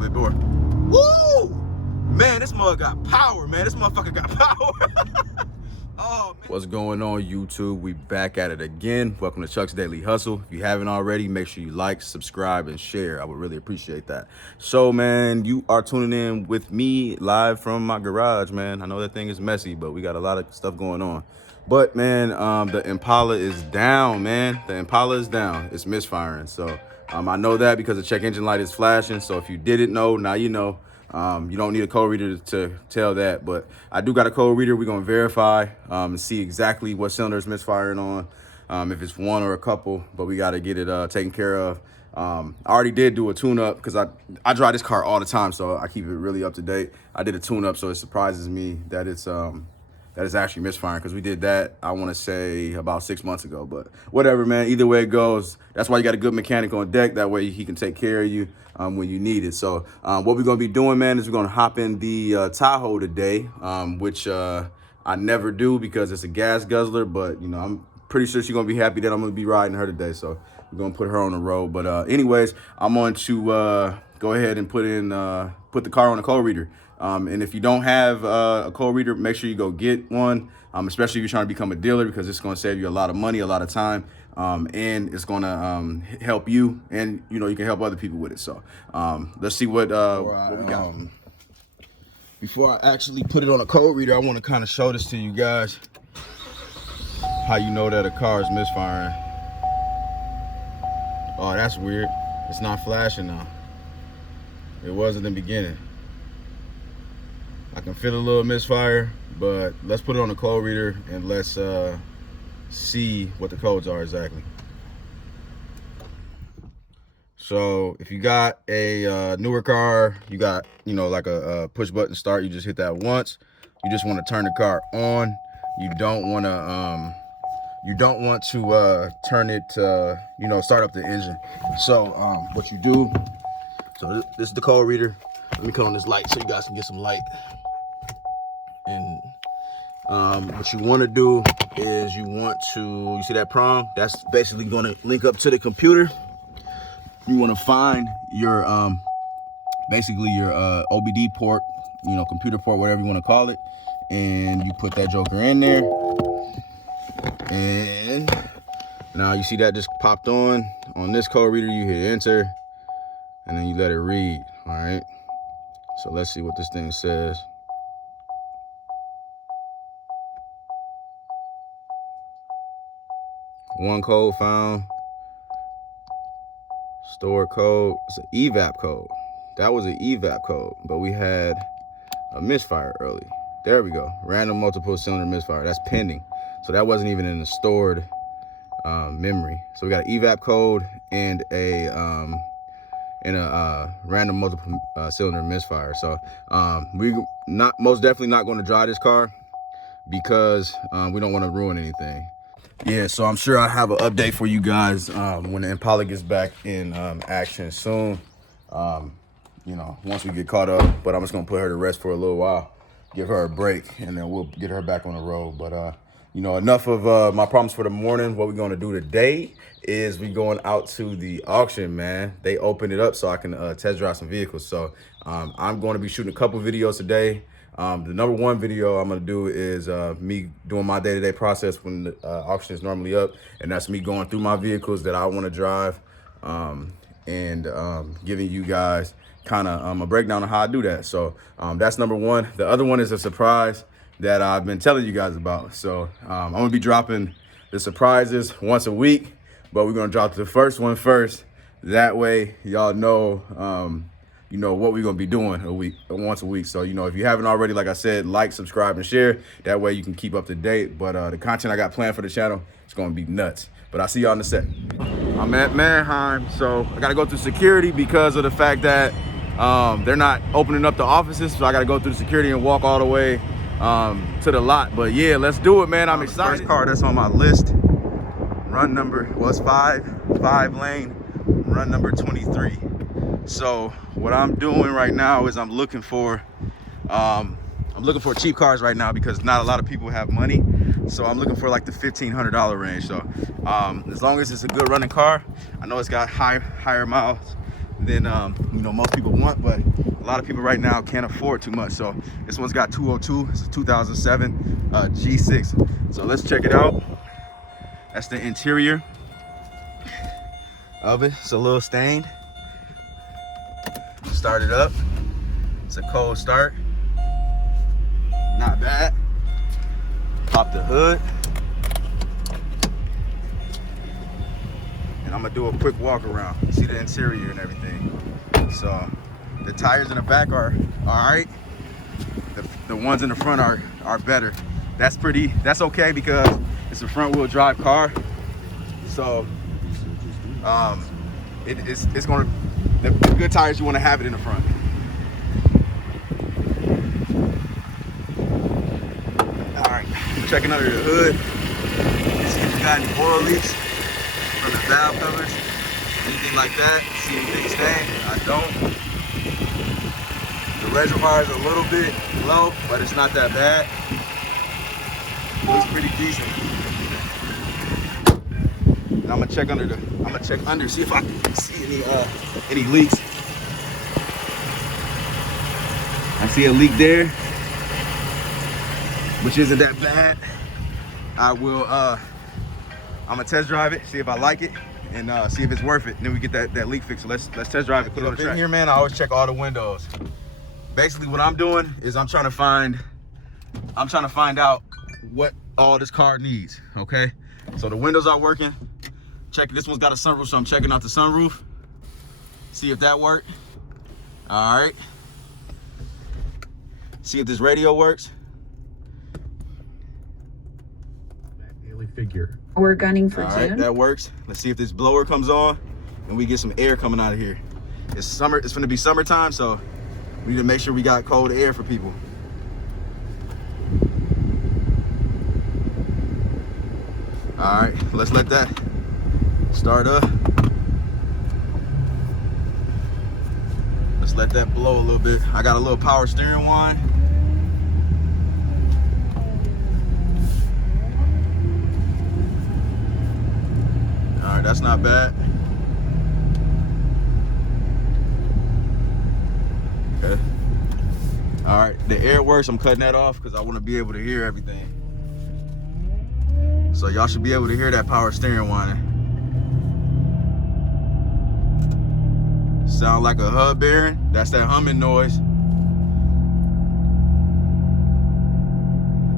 little bit more. Woo! Man, this mug got power, man. This motherfucker got power. Oh, man. What's going on, YouTube? We back at it again. Welcome to Chuck's Daily Hustle. If you haven't already, make sure you like, subscribe, and share. I would really appreciate that. So, man, you are tuning in with me live from my garage, man. I know that thing is messy, but we got a lot of stuff going on. But, man, the Impala is down, man. The Impala is down. It's misfiring. So, I know that because the check engine light is flashing. So, if you didn't know, now you know. You don't need a code reader to tell that, but I do got a code reader. We're going to verify and see exactly what cylinder is misfiring on, if it's one or a couple, but we got to get it taken care of. I already did do a tune-up because I drive this car all the time, so I keep it really up to date. I did a tune-up, so it surprises me that it's actually misfiring, because we did that, I want to say, about 6 months ago. But whatever, man. Either way it goes, that's why you got a good mechanic on deck. That way he can take care of you when you need it. So what we're going to be doing, man, is we're going to hop in the Tahoe today, which I never do because it's a gas guzzler. But, you know, I'm pretty sure she's going to be happy that I'm going to be riding her today. So we're going to put her on the road. But anyways, I'm going to go ahead and put the car on a code reader. And if you don't have a code reader, make sure you go get one, especially if you're trying to become a dealer, because it's going to save you a lot of money, a lot of time, and it's going to help you, and, you know, you can help other people with it. So let's see what we got. Before I actually put it on a code reader, I want to kind of show this to you guys, how you know that a car is misfiring. Oh, that's weird. It's not flashing now. It was in the beginning. I can feel a little misfire, but let's put it on the code reader and let's see what the codes are exactly. So if you got a newer car, you got, you know, like a push button start, you just hit that once. You just want to turn the car on. You don't want to turn it you know, start up the engine. So what you do, so this is the code reader. Let me cut on this light so you guys can get some light. And what you want to do is you see that prom? That's basically going to link up to the computer. You want to find your basically your OBD port, you know, computer port, whatever you want to call it, and you put that joker in there. And now you see that just popped on this code reader. You hit enter, and then you let it read. All right. So let's see what this thing says. One code found. Store code. It's an evap code. That was an evap code, but we had a misfire early. There we go. Random multiple cylinder misfire. That's pending. So that wasn't even in the stored memory. So we got an evap code and a random multiple cylinder misfire. So we most definitely not going to drive this car because we don't want to ruin anything. Yeah, so I'm sure I have an update for you guys when the Impala gets back in action soon. You know, once we get caught up. But I'm just gonna put her to rest for a little while, give her a break, and then we'll get her back on the road. But you know, enough of my problems for the morning. What we're gonna do today is we going out to the auction, man. They opened it up so I can test drive some vehicles. So I'm going to be shooting a couple videos today. The number one video I'm going to do is me doing my day-to-day process when the auction is normally up. And that's me going through my vehicles that I want to drive and giving you guys kind of a breakdown of how I do that. So that's number one. The other one is a surprise that I've been telling you guys about. So I'm going to be dropping the surprises once a week, but we're going to drop the first one first. That way y'all know you know what we're gonna be doing once a week. So, you know, if you haven't already, like I said, like, subscribe, and share. That way you can keep up to date. But the content I got planned for the channel, it's gonna be nuts. But I'll see y'all in a sec. I'm at Manheim, so I gotta go through security because of the fact that they're not opening up the offices. So I gotta go through security and walk all the way to the lot. But yeah, let's do it, man. I'm excited. First car that's on my list, run number was 5 lane, run number 23. So what I'm doing right now is I'm looking for cheap cars right now because not a lot of people have money. So I'm looking for like the $1,500 range. So as long as it's a good running car, I know it's got higher miles than you know, most people want, but a lot of people right now can't afford too much. So this one's got 202. It's a 2007 G6. So let's check it out. That's the interior of it. It's a little stained. Start it up. It's a cold start. Not bad. Pop the hood. And I'm gonna do a quick walk around. See the interior and everything. So the tires in the back are all right. The ones in the front are better. That's okay because it's a front wheel drive car. So it's gonna, the good tires, you want to have it in the front. All right, checking under the hood. See if we got any oil leaks from the valve covers, anything like that. See anything stained? I don't. The reservoir is a little bit low, but it's not that bad. Looks pretty decent. And I'm gonna check under, see if I can see any leaks. I see a leak there, which isn't that bad. I will I'm gonna test drive it, see if I like it, and see if it's worth it. And then we get that leak fixed. So let's test drive it, put it on the track. In here, man, I always check all the windows. Basically what I'm doing is I'm trying to find out what all this car needs. Okay, so the windows are working. Check, this one's got a sunroof, so I'm checking out the sunroof, see if that worked. All right, see if this radio works. Daily figure. We're gunning for All June. right, that works. Let's see if this blower comes on and we get some air coming out of here. It's summer, it's gonna be summertime, so we need to make sure we got cold air for people. All right, let's let that start up. Let's let that blow a little bit. I got a little power steering wheel. All right, that's not bad. Okay. All right, the air works. I'm cutting that off because I want to be able to hear everything. So y'all should be able to hear that power steering whining. Sound like a hub bearing. That's that humming noise.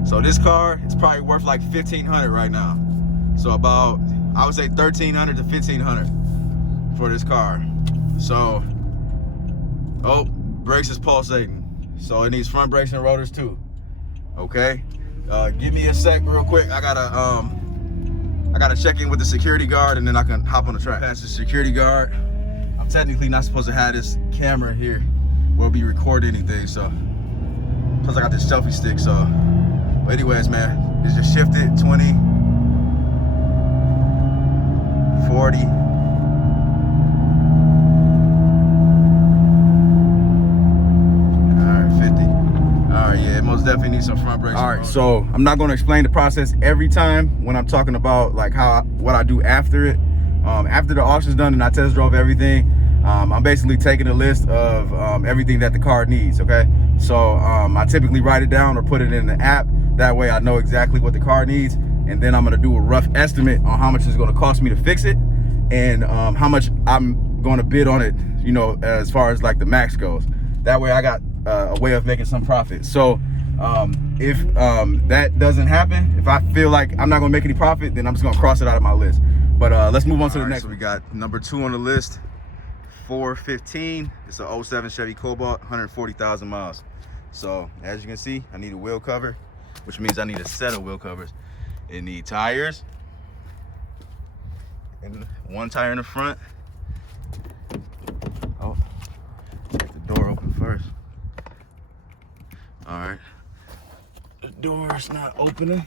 So this car, it's probably worth like $1,500 right now. So about, I would say $1,300 to $1,500 for this car. So, oh, brakes is pulsating. So it needs front brakes and rotors too. Okay. Give me a sec real quick. I gotta check in with the security guard and then I can hop on the track. Past the security guard. I'm technically not supposed to have this camera here where we'll be recording anything, so. Plus I got this selfie stick, so. But anyways, man, it's just shifted 20, 40. Definitely need some front brakes. All right, so I'm not going to explain the process every time when I'm talking about like what I do after it. After the auction's done and I test drove everything, I'm basically taking a list of everything that the car needs. Okay, so I typically write it down or put it in the app. That way I know exactly what the car needs, and then I'm going to do a rough estimate on how much it's going to cost me to fix it and how much I'm going to bid on it, you know, as far as like the max goes. That way I got a way of making some profit. So if that doesn't happen, if I feel like I'm not gonna make any profit, then I'm just gonna cross it out of my list. But let's move on to the next. So we got number 2 on the list, 415. It's a 07 Chevy Cobalt, 140,000 miles. So as you can see, I need a wheel cover, which means I need a set of wheel covers. It needs tires, and one tire in the front. Oh, get the door open first. All right. The door's not opening.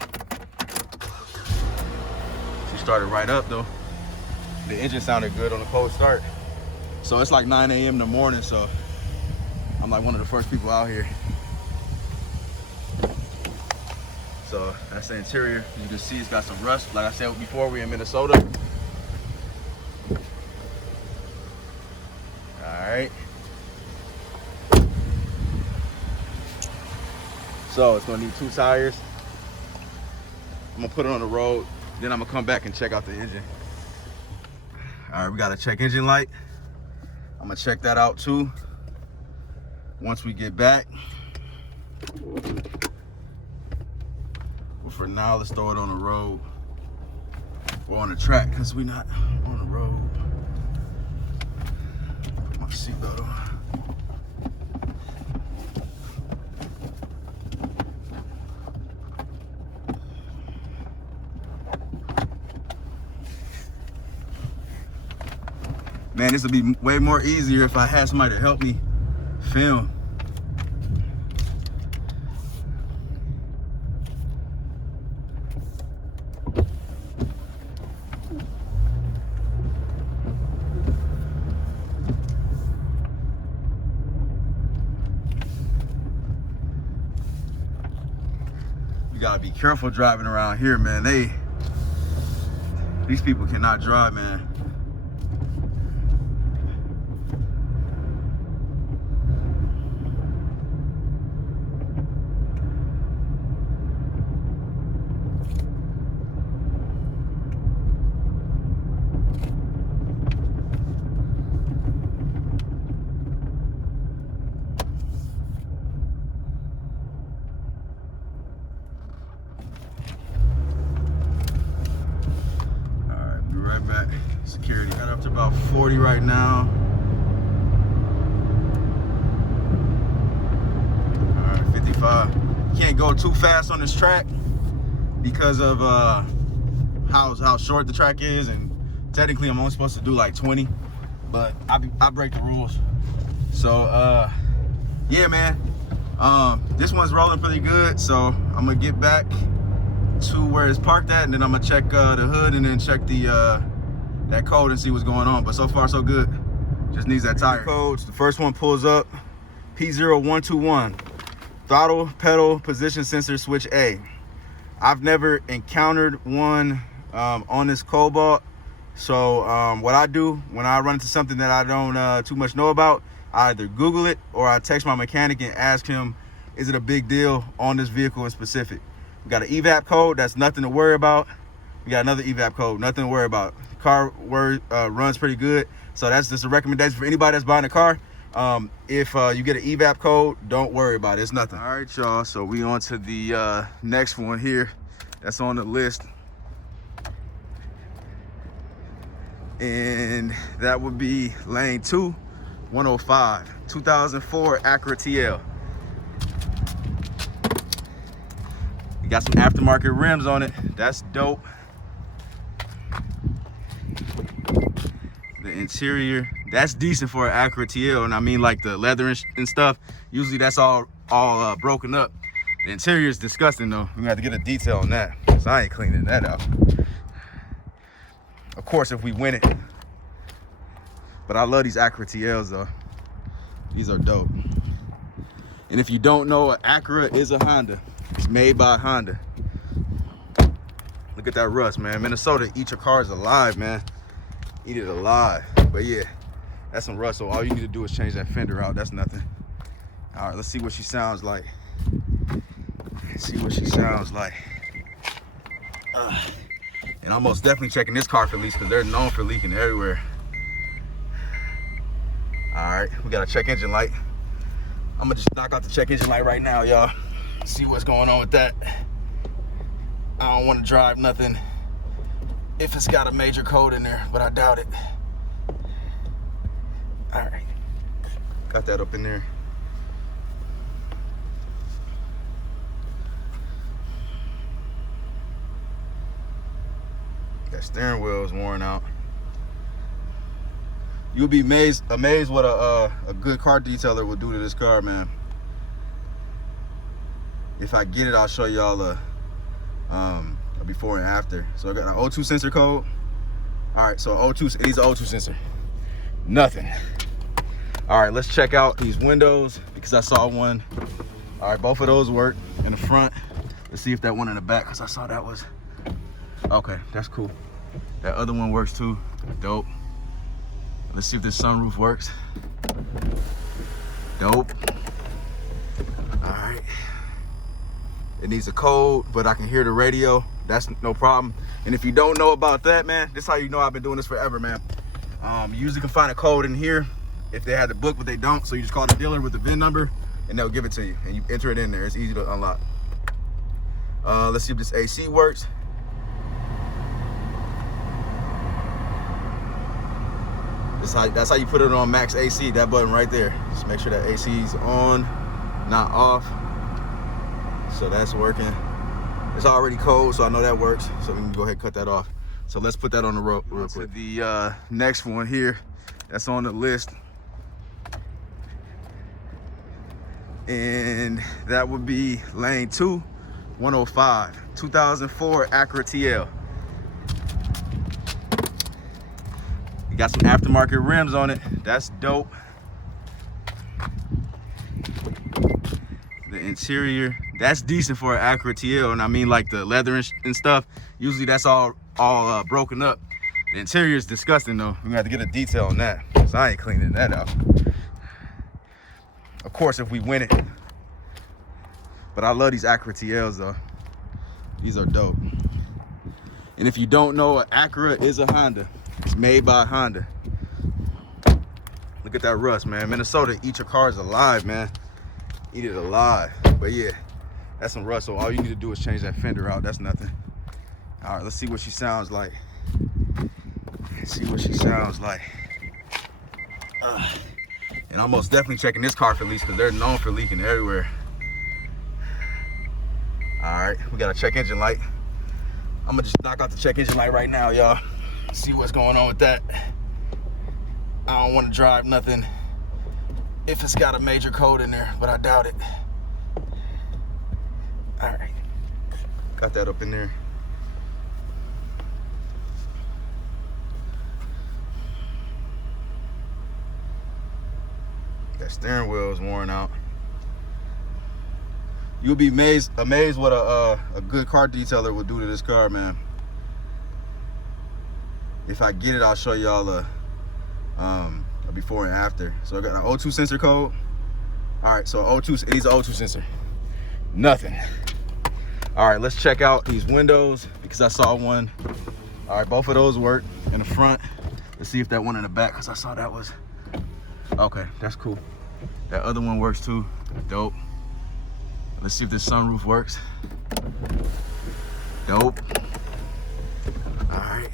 She started right up though. The engine sounded good on the cold start. So it's like 9 a.m. in the morning, so I'm like one of the first people out here. So that's the interior. You can see it's got some rust. Like I said before, we're in Minnesota. All So it's gonna need 2 tires. I'm gonna put it on the road, then I'm gonna come back and check out the engine. All right, we got a check engine light. I'm gonna check that out too once we get back. But for now, let's throw it on the road or on the track because we're not on the road. Put my seatbelt on. Man, this would be way more easier if I had somebody to help me film. You gotta be careful driving around here, man. These people cannot drive, man. Back. Security got up to about 40 right now. All right, 55. Can't go too fast on this track because of how short the track is, and technically I'm only supposed to do like 20, but I break the rules. So yeah, man, this one's rolling pretty good. So I'm gonna get back to where it's parked at, and then I'm gonna check the hood and then check the that code and see what's going on. But so far so good. Just needs that tire. Codes. The first one pulls up, P0121, throttle pedal position sensor switch A. I've never encountered one on this Cobalt. So what I do when I run into something that I don't too much know about, I either Google it or I text my mechanic and ask him, is it a big deal on this vehicle in specific? We got an EVAP code, that's nothing to worry about. We got another EVAP code, nothing to worry about. The car runs pretty good. So that's just a recommendation for anybody that's buying a car. If you get an EVAP code, don't worry about it, it's nothing. All right, y'all, so we on to the next one here that's on the list. And that would be lane 2, 105, 2004 Acura TL. You got some aftermarket rims on it. That's dope. The interior, that's decent for an Acura TL, and I mean like the leather and stuff. Usually that's all broken up. The interior is disgusting though. We're gonna have to get a detail on that, so I ain't cleaning that out. Of course, if we win it. But I love these Acura TLs though. These are dope. And if you don't know, an Acura is a Honda. It's made by Honda. Look at that rust, man. Minnesota, eat your cars alive, man. Eat it alive. But yeah, that's some rust. So all you need to do is change that fender out. That's nothing. All right, let's see what she sounds like. Let's see what she sounds like. And I'm most definitely checking this car for leaks because they're known for leaking everywhere. All right, we got a check engine light. I'm gonna just knock out the check engine light right now, y'all. See what's going on with that. I don't want to drive nothing if it's got a major code in there, but I doubt it. All right, got that up in there. That steering wheel is worn out. You'll be amazed what a good car detailer will do to this car, man. If I get it, I'll show y'all a before and after. So I got an O2 sensor code. All right, so O2, it needs an O2 sensor. Nothing. All right, let's check out these windows because I saw one. All right, both of those work in the front. Let's see if that one in the back, because I saw that was, okay, that's cool. That other one works too, dope. Let's see if this sunroof works. Dope. All right. It needs a code, but I can hear the radio. That's no problem. And if you don't know about that, man, this is how you know I've been doing this forever, man. You usually can find a code in here if they had the book, but they don't. So you just call the dealer with the VIN number and they'll give it to you and you enter it in there. It's easy to unlock. Let's see if this AC works. That's how you put it on max AC, that button right there. Just make sure that AC is on, not off. So that's working. It's already cold, so I know that works. So we can go ahead and cut that off. So let's put that on the road real quick. The next one here, that's on the list. And that would be lane 2, 105, 2004 Acura TL. You got some aftermarket rims on it. That's dope. The interior, that's decent for an Acura TL, and I mean like the leather and stuff. Usually that's all broken up. The interior is disgusting though. We're gonna have to get a detail on that, because I ain't cleaning that out. Of course, if we win it. But I love these Acura TLs though. These are dope. And if you don't know, an Acura is a Honda. It's made by Honda. Look at that rust, man. Minnesota, eat your cars alive, man. Eat it alive. But yeah, that's some rust. So all you need to do is change that fender out. That's nothing. All right, let's see what she sounds like. Let's see what she sounds like. And I'm most definitely checking this car for leaks, because they're known for leaking everywhere. All right, we got a check engine light. I'm gonna just knock out the check engine light right now, y'all. See what's going on with that. I don't want to drive nothing if it's got a major code in there, but I doubt it. All right, got that up in there. That steering wheel is worn out. You'll be amazed what a good car detailer will do to this car, man. If I get it, I'll show y'all a before and after. So I got an O2 sensor code. All right, so it needs an O2 sensor. Nothing. All right, let's check out these windows, because I saw one. All right, both of those work in the front. Let's see if that one in the back, because I saw that was, okay, that's cool. That other one works too, dope. Let's see if this sunroof works. Dope. All right.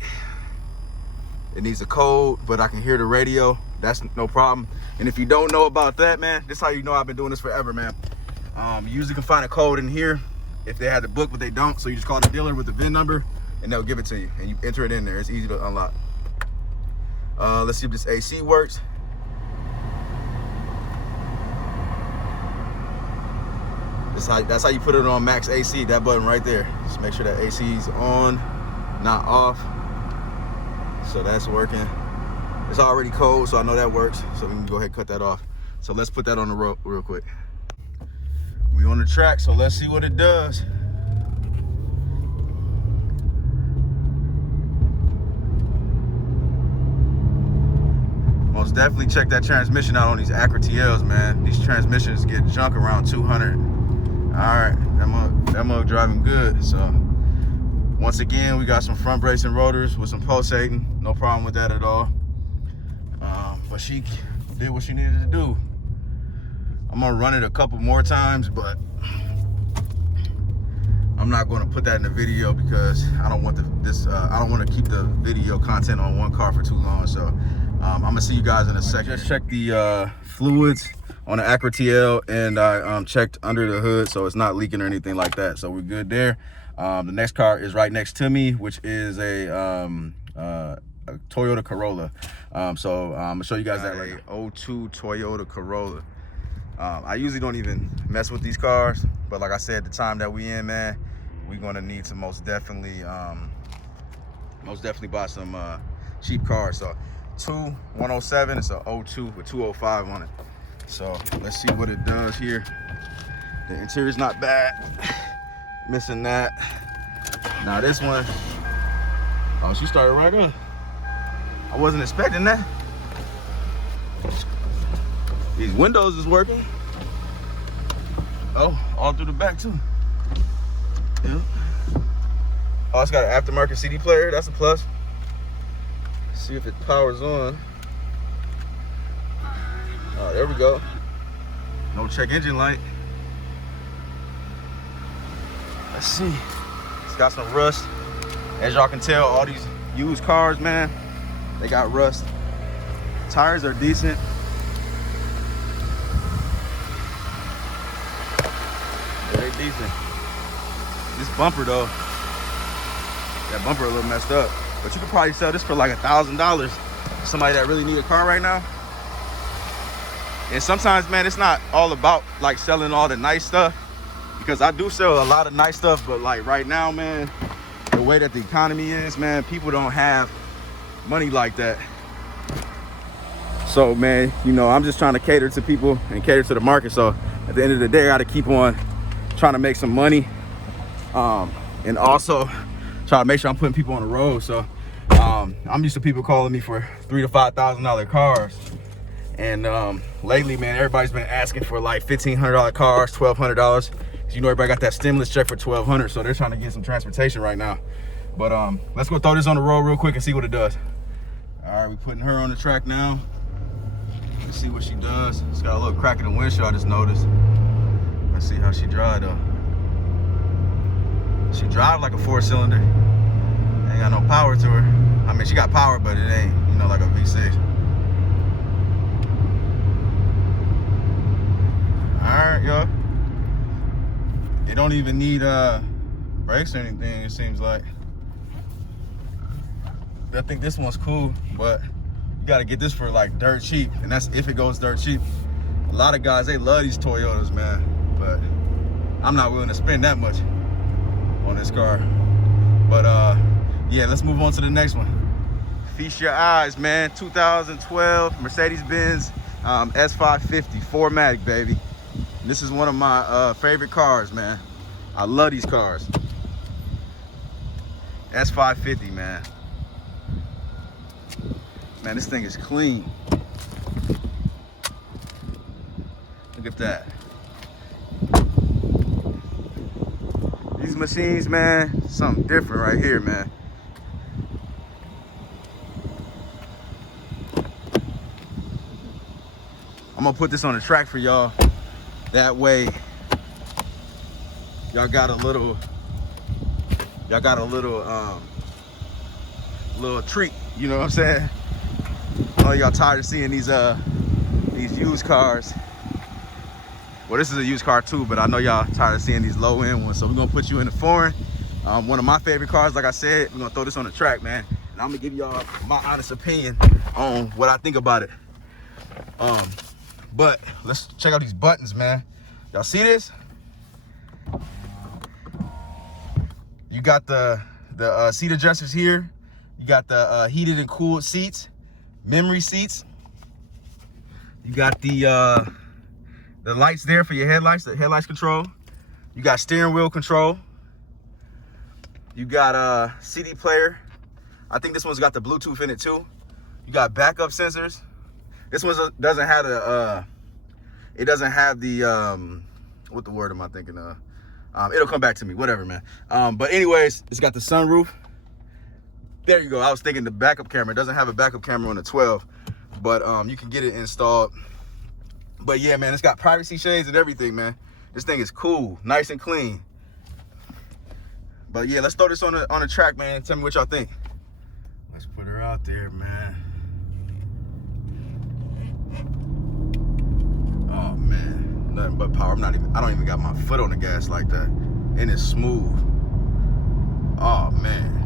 It needs a code, but I can hear the radio. That's no problem. And if you don't know about that, man, this is how you know I've been doing this forever, man. You usually can find a code in here if they had the book, but they don't. So you just call the dealer with the VIN number and they'll give it to you and you enter it in there. It's easy to unlock. Let's see if this AC works. That's how you put it on max AC, that button right there. Just make sure that AC is on, not off. So that's working. It's already cold, so I know that works. So we can go ahead and cut that off. So let's put that on the road real quick. We on the track, so let's see what it does. Most definitely check that transmission out on these Acura TLs, man. These transmissions get junk around 200. All right, that mug driving good. So once again, we got some front bracing rotors with some pulsating. No problem with that at all. But she did what she needed to do. I'm gonna run it a couple more times, but I'm not gonna put that in the video because I don't want I don't want to keep the video content on one car for too long. So I'm gonna see you guys in a second. Just check the fluids on the Acura TL, and I checked under the hood, so it's not leaking or anything like that. So we're good there. The next car is right next to me, which is a Toyota Corolla. So I'm gonna show you guys that right now. 02 Toyota Corolla. I usually don't even mess with these cars, but like I said, the time that we in, man, we're gonna need to most definitely buy some cheap cars. So 107, it's a 02 with 205 on it. So let's see what it does here. The interior's not bad. Missing that. Now this one, oh, she started right up. I wasn't expecting that. These windows is working. Oh, all through the back too. Yeah. Oh, it's got an aftermarket CD player. That's a plus. Let's see if it powers on. Oh, there we go. No check engine light. Let's see. It's got some rust. As y'all can tell, all these used cars, man, they got rust. Tires are decent. Yeah, they decent. This bumper though, that bumper a little messed up. But you could probably sell this for like $1,000 to somebody that really need a car right now. And sometimes, man, it's not all about like selling all the nice stuff, because I do sell a lot of nice stuff, but like right now, man, the way that the economy is, man, people don't have money like that. So, man, you know, I'm just trying to cater to people and cater to the market. So at the end of the day, I got to keep on trying to make some money, and also try to make sure I'm putting people on the road. So I'm used to people calling me for $3,000 to $5,000 cars. And lately, man, everybody's been asking for like $1,500 cars, $1,200. You know, everybody got that stimulus check for $1,200, so they're trying to get some transportation right now. But let's go throw this on the road real quick and see what it does. All right, we're putting her on the track now. Let's see what she does. It's got a little crack in the windshield, I just noticed. Let's see how she drive though. She drive like a 4-cylinder. Ain't got no power to her. I mean, she got power, but it ain't, you know, like a V6. All right, y'all. It don't even need brakes or anything, it seems like. I think this one's cool, but you gotta get this for like dirt cheap, and that's if it goes dirt cheap. A lot of guys, they love these Toyotas, man, but I'm not willing to spend that much on this car. But yeah, let's move on to the next one. Feast your eyes, man. 2012 Mercedes-Benz S550 4MATIC, baby. And this is one of my favorite cars, man. I love these cars. S550, man. Man, this thing is clean. Look at that. These machines, man, something different right here, man. I'm gonna put this on the track for y'all. That way, y'all got a little little treat, you know what I'm saying? I know y'all tired of seeing these used cars. Well, this is a used car too, but I know y'all tired of seeing these low end ones. So we're gonna put you in the foreign. One of my favorite cars, like I said, we're gonna throw this on the track, man. And I'm gonna give y'all my honest opinion on what I think about it. But let's check out these buttons, man. Y'all see this? You got the seat adjusters here. You got the heated and cooled seats, memory seats. You got the lights there for your headlights, the headlights control. You got steering wheel control. You got a CD player. I think this one's got the Bluetooth in it too. You got backup sensors. This one doesn't have the it doesn't have the what the word am I thinking of? It'll come back to me, whatever, man. But anyways, it's got the sunroof. There you go. I was thinking the backup camera. It doesn't have a backup camera on the 12, but you can get it installed. But yeah, man, it's got privacy shades and everything, man. This thing is cool, nice and clean. But yeah, let's throw this on the track, man. Tell me what y'all think. Let's put her out there, man. Oh man, nothing but power. I don't even got my foot on the gas like that. And it's smooth. Oh man.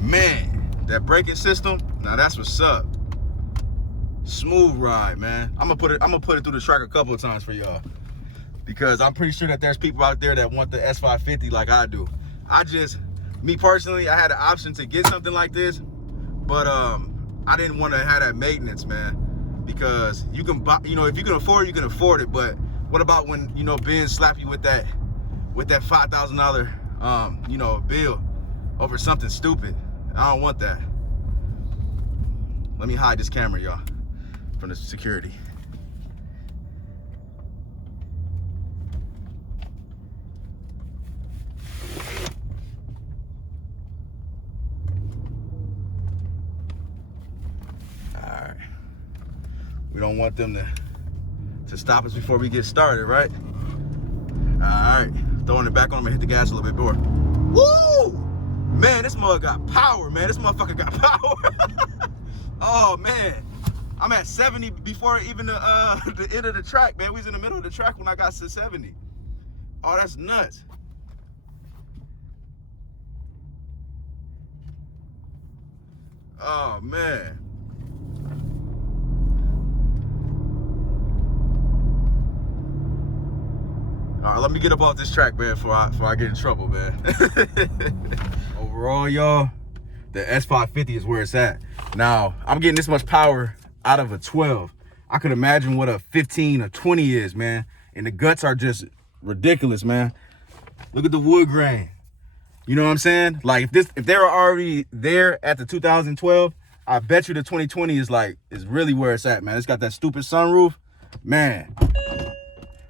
Man, that braking system, now that's what's up. Smooth ride, man. I'm gonna put it through the track a couple of times for y'all, because I'm pretty sure that there's people out there that want the S550 like I do. Me personally, I had an option to get something like this, but I didn't want to have that maintenance, man, because you can buy, you know, if you can afford it, you can afford it. But what about when, you know, Ben slap you with that $5,000 you know, bill over something stupid? I don't want that. Let me hide this camera, y'all, from the security. don't want them to stop us before we get started, right? All right, throwing it back on, I'm gonna hit the gas a little bit more. Woo! Man, this mug got power, man. This motherfucker got power. Oh man, I'm at 70 before even the end of the track, man. We was in the middle of the track when I got to 70. Oh, that's nuts. Oh man. All right, let me get up off this track, man, before I get in trouble, man. Overall, y'all, the S550 is where it's at. Now, I'm getting this much power out of a 12. I could imagine what a 15 or 20 is, man. And the guts are just ridiculous, man. Look at the wood grain. You know what I'm saying? Like, if they were already there at the 2012, I bet you the 2020 is really where it's at, man. It's got that stupid sunroof, man.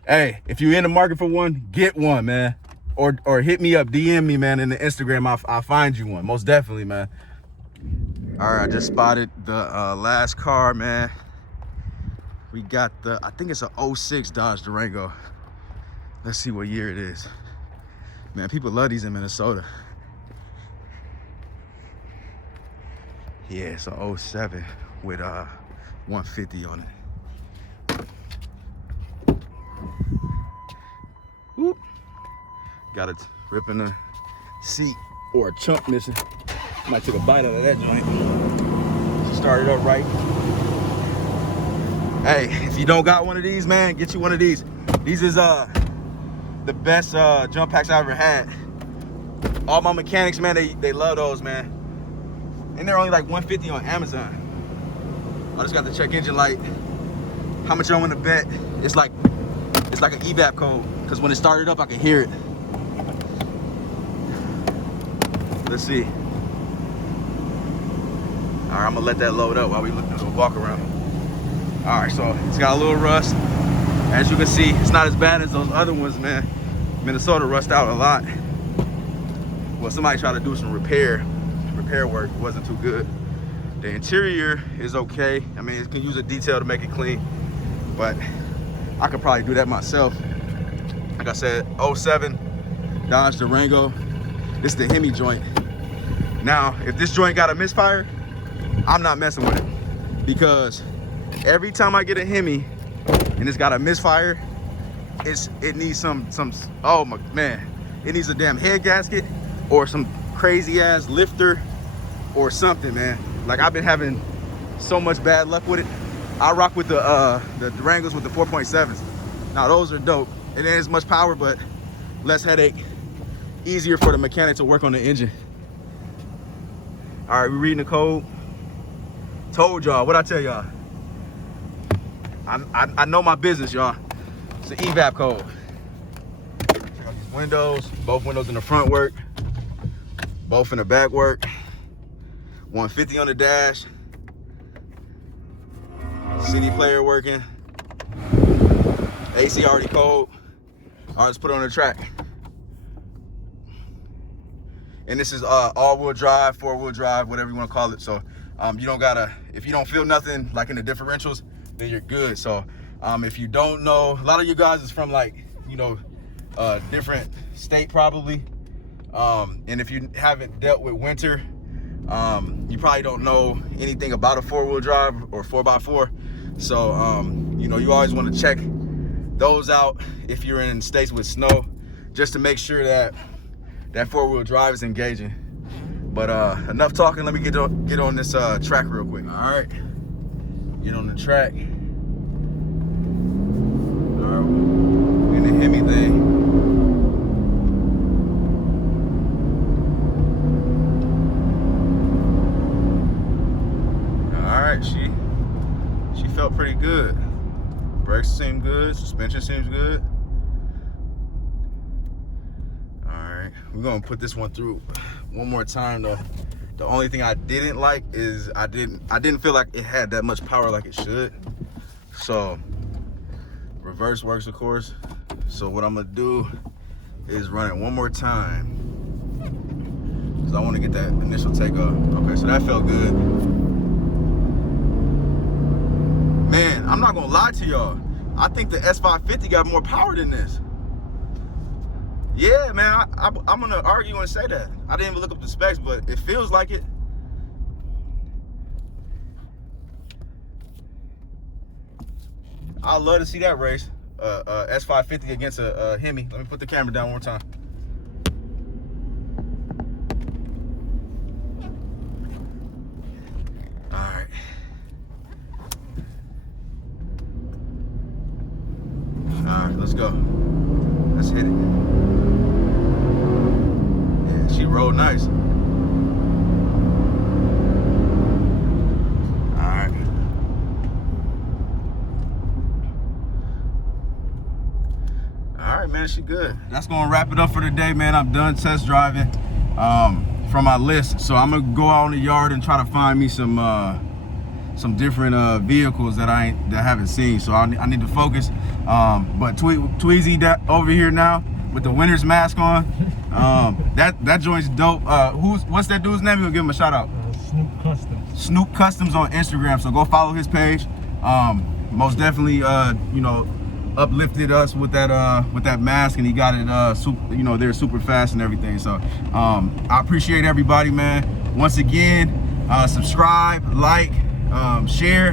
Hey, if you're in the market for one, get one, man. Or hit me up, DM me, man, in the Instagram. I'll find you one, most definitely, man. All right, I just spotted the last car, man. We got the, I think it's a 06 Dodge Durango. Let's see what year it is. Man, people love these in Minnesota. Yeah, it's a 07 with 150 on it. Whoop. Got it ripping the seat or a chunk missing. Might take a bite out of that joint. Started up right. Hey, if you don't got one of these, man, get you one of these. These is the best jump packs I ever had. All my mechanics, man, they love those, man. And they're only like $150 on Amazon. I just got the check engine light. How much y'all want to bet? It's like an evap code, because when it started up, I could hear it. Let's see. All right, I'm gonna let that load up while we walk around. All right, so it's got a little rust. As you can see, it's not as bad as those other ones, man. Minnesota rust out a lot. Well, somebody tried to do some repair work. It wasn't too good. The interior is okay. I mean, it can use a detail to make it clean, but I could probably do that myself. Like I said, 07 Dodge Durango. This is the Hemi joint. Now, if this joint got a misfire, I'm not messing with it, because every time I get a Hemi and it's got a misfire, it needs some oh my man, it needs a damn head gasket or some crazy ass lifter or something, man. Like, I've been having so much bad luck with it. I rock with the Durangos with the 4.7s. Now those are dope. It ain't as much power, but less headache. Easier for the mechanic to work on the engine. All right, we're reading the code. Told y'all, what I tell y'all? I know my business, y'all. It's an evap code. Check out these windows. Both windows in the front work. Both in the back work. 150 on the dash. CD player working. AC already cold. All right, let's put it on the track. And this is all-wheel drive, four-wheel drive, whatever you want to call it. So you don't gotta, if you don't feel nothing like in the differentials, then you're good. So if you don't know, a lot of you guys is from, like, you know, different state probably. And if you haven't dealt with winter, you probably don't know anything about a four-wheel drive or 4x4. So you know, you always want to check those out if you're in states with snow, just to make sure that that four-wheel drive is engaging. But enough talking, let me get on this track real quick. All right, get on the track. All right, in the Hemi thing. All right, she felt pretty good. Brakes seem good, suspension seems good. We're gonna put this one through one more time though. The only thing I didn't like is I didn't feel like it had that much power like it should. So reverse works, of course. So what I'm gonna do is run it one more time, because I want to get that initial takeoff. Okay, so that felt good. Man, I'm not gonna lie to y'all. I think the S550 got more power than this. Yeah, man, I'm gonna argue and say that. I didn't even look up the specs, but it feels like it. I'd love to see that race. S550 against a Hemi. Let me put the camera down one more time. All right. All right, let's go. Let's hit it. Yeah, she rode nice. Man, she good. That's gonna wrap it up for today, man. I'm done test driving from my list, so I'm gonna go out in the yard and try to find me some different vehicles that I haven't seen. So I need to focus. But Tweezy over here now with the winner's mask on. That joint's dope. What's that dude's name? We'll give him a shout out. Snoop Customs. Snoop Customs on Instagram. So go follow his page. Most definitely, you know, uplifted us with that mask, and he got it super, you know, they're super fast and everything. So I appreciate everybody, man. Once again, subscribe, like, share,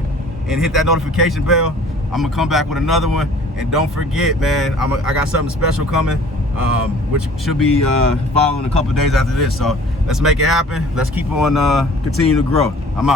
and hit that notification bell. I'm gonna come back with another one, and don't forget, man, I got something special coming, which should be following a couple of days after this. So let's make it happen. Let's keep on continue to grow. I'm out.